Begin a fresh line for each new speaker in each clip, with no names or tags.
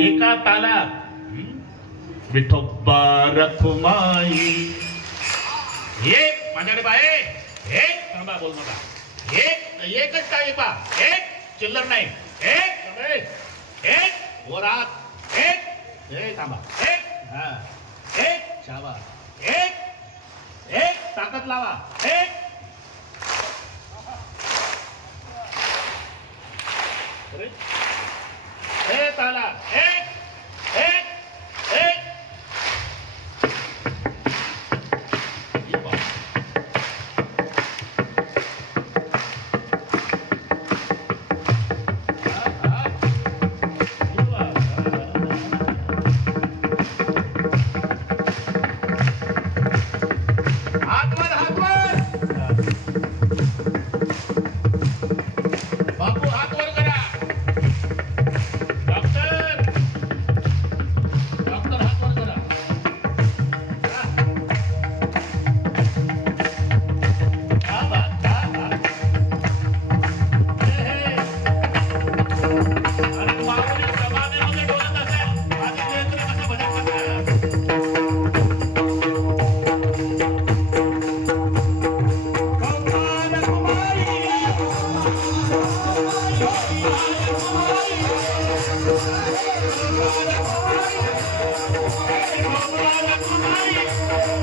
एका ताला विठोबा रखुमाई एक माझ्याकडे बा एक थांबा बोल नका. एक एकच काय पा एक चिल्लर नाही. एक एक, एक वरात एक हे थांबा. एक हा. एक शाबा एक एक ताकद लावा. एक હે તાલા હે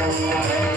Thank you.